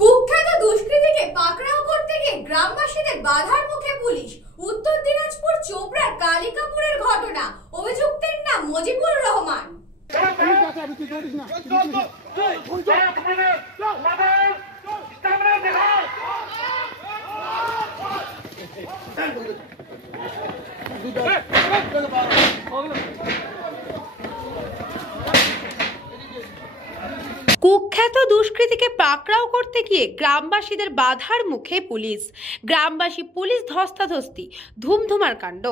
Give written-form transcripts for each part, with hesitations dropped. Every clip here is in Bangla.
কুখ্যাত দুষ্কৃতীকে পাকড়াও করতে গিয়ে গ্রামবাসীদের বাধার মুখে পুলিশ। উত্তর দিনাজপুর চোপড়ার কালিকাপুরের ঘটনা। অভিযুক্তের নাম মজিবুর রহমান। কুখ্যাত দুষ্কৃতীকে পাকড়াও করতে গিয়ে গ্রামবাসীদের বাধার মুখে পুলিশ। গ্রামবাসী পুলিশ ধস্তাধস্তি, ধুমধুমার কাণ্ড।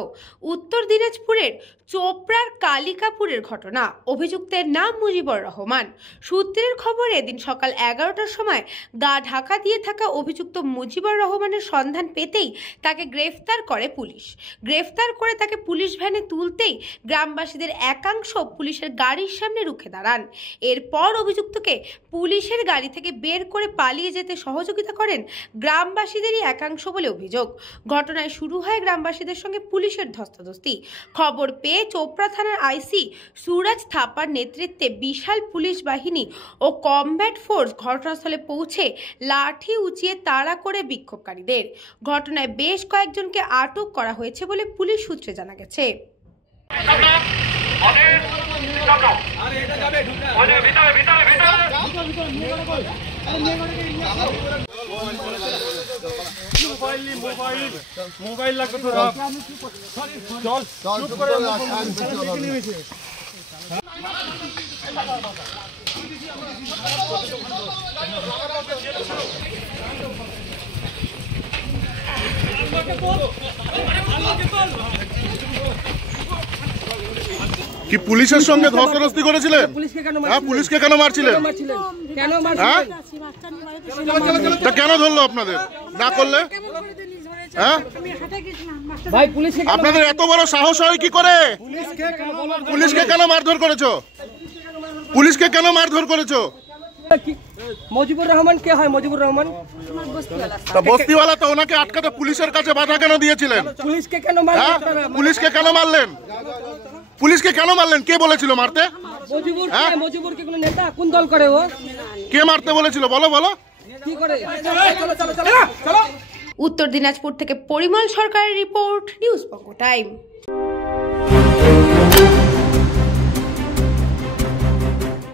উত্তর দিনাজপুরের চোপড়ার কালিকাপুরের ঘটনা। অভিযুক্তের নাম মুজিবুর রহমান। সূত্রের খবর, এদিন সকাল 11টার সময় গা ঢাকা দিয়ে থাকা অভিযুক্ত মুজিবুর রহমানের সন্ধান পেতেই তাকে গ্রেফতার করে পুলিশ। গ্রেফতার করে তাকে পুলিশ ভ্যানে তুলতেই গ্রামবাসীদের একাংশ পুলিশের গাড়ির সামনে রুখে দাঁড়ান। এরপর অভিযুক্তকে পুলিশের গাড়ি থেকে বের করে পালিয়ে যেতে সহযোগিতা করেন গ্রামবাসীদেরই একাংশ বলে অভিযোগ। ঘটনায় শুরু হয় গ্রামবাসীদের সঙ্গে পুলিশের ধস্তাধস্তি। খবর পেয়ে চোপড়া থানার আইসি সুরাজ থাপার নেতৃত্বে বিশাল পুলিশ বাহিনী ও কমব্যাট ফোর্স ঘটনাস্থলে পৌঁছে লাঠি উঁচিয়ে তাড়া করে বিক্ষোভকারীদের। ঘটনায় বেশ কয়েকজনকে আটক করা হয়েছে বলে পুলিশ সূত্রে জানা গেছে। মোবাইল লাগবে তো চল চুপ করে কি পুলিশের সঙ্গে ধস্তাধস্তি করেছিলেন? পুলিশকে কেন মারছিলেন? তা কেন ধরলো আপনাদের? না করলে আপনাদের এত বড় সাহস হয় কি করে? পুলিশকে কেন মারধর করেছো? পুলিশকে কেন মারধর করেছো? মজিবুর রহমান কে হয়? মজিবুর রহমান বস্তিওয়ালা, তো ওনাকে আটকাতে পুলিশের কাছে বাধা কেন দিয়েছিলেন? পুলিশকে কেন মারলেন? পুলিশকে কেন মারলেন? পুলিশকে কেন মারলেন? কে বলেছিল মারতে? মজিবুর মজিবুর কি কোনো নেতা? কোন দল করে ও? কে মারতে বলেছিল? বলো বলো। কি করে? উত্তর দিনাজপুর থেকে পরিমল সরকারের রিপোর্ট, নিউজ বঙ্গ টাইম।